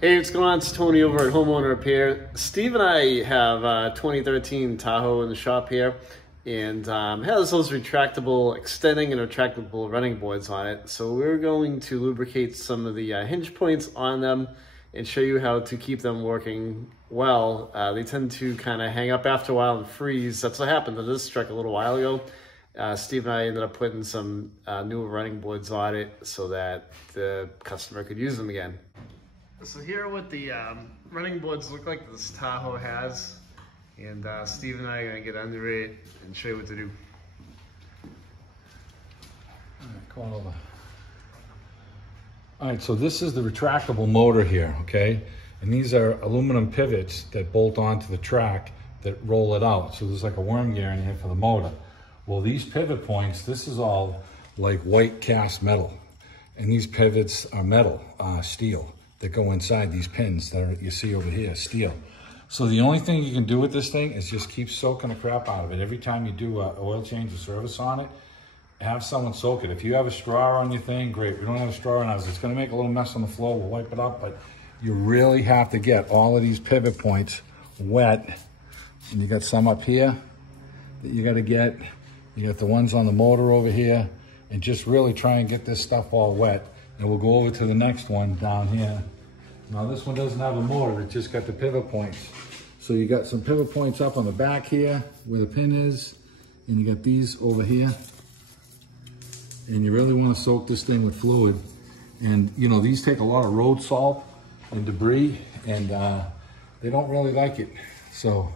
Hey, what's going on? It's Tony over at Homeowner Repair. Steve and I have a 2013 Tahoe in the shop here, and has those retractable extending and retractable running boards on it. So we're going to lubricate some of the hinge points on them and show you how to keep them working well. They tend to kind of hang up after a while and freeze. That's what happened to this truck a little while ago. Steve and I ended up putting some new running boards on it so that the customer could use them again. So here are what the running boards look like this Tahoe has, and Steve and I are going to get under it and show you what to do. All right, come on over. All right, so this is the retractable motor here, okay? And these are aluminum pivots that bolt onto the track that roll it out. So there's like a worm gear in here for the motor. Well, these pivot points, this is all like white cast metal. And these pivots are metal, steel, that go inside these pins that you see over here, steel. So the only thing you can do with this thing is just keep soaking the crap out of it. Every time you do an oil change or service on it, have someone soak it. If you have a straw on your thing, great. We don't have a straw on ours. It's gonna make a little mess on the floor. We'll wipe it up, but you really have to get all of these pivot points wet. And you got some up here that you gotta get. You got the ones on the motor over here, and just really try and get this stuff all wet. And we'll go over to the next one down here. Now this one doesn't have a motor, it just got the pivot points. So you got some pivot points up on the back here where the pin is, and you got these over here. And you really want to soak this thing with fluid. And you know, these take a lot of road salt and debris, and they don't really like it. So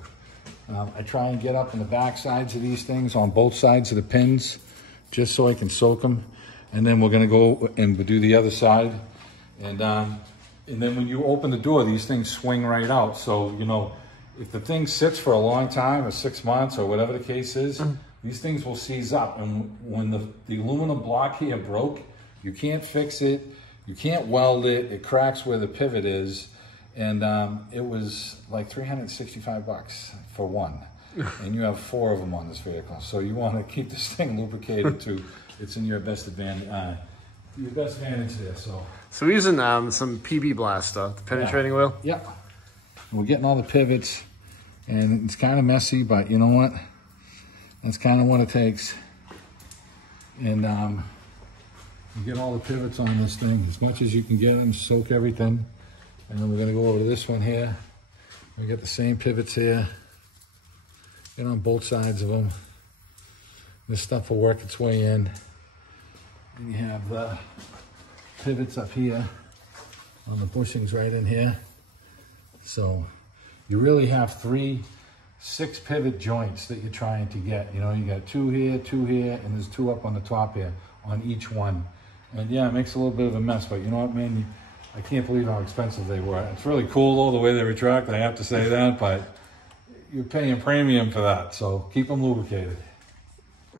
I try and get up on the back sides of these things on both sides of the pins, just so I can soak them. And then we're gonna go and we'll do the other side. And then when you open the door, these things swing right out. So, you know, if the thing sits for a long time, or 6 months, or whatever the case is, these things will seize up. And when the aluminum block here broke, you can't fix it, you can't weld it, it cracks where the pivot is. And it was like 365 bucks for one. And you have 4 of them on this vehicle. So you wanna keep this thing lubricated too. It's in your best advantage, there. So we're using some PB Blaster, the penetrating oil. Yeah. We're getting all the pivots, and it's kind of messy, but you know what? That's kind of what it takes. And you get all the pivots on this thing as much as you can get them. Soak everything, and then we're going to go over to this one here. We got the same pivots here. Get on both sides of them. This stuff will work its way in. And you have the pivots up here on the bushings right in here. So you really have 6 pivot joints that you're trying to get. You know, you got 2 here, 2 here, and there's 2 up on the top here on each one. And yeah, it makes a little bit of a mess, but you know what, man? I can't believe how expensive they were. It's really cool though, the way they retract, I have to say that, but you're paying premium for that. So keep them lubricated.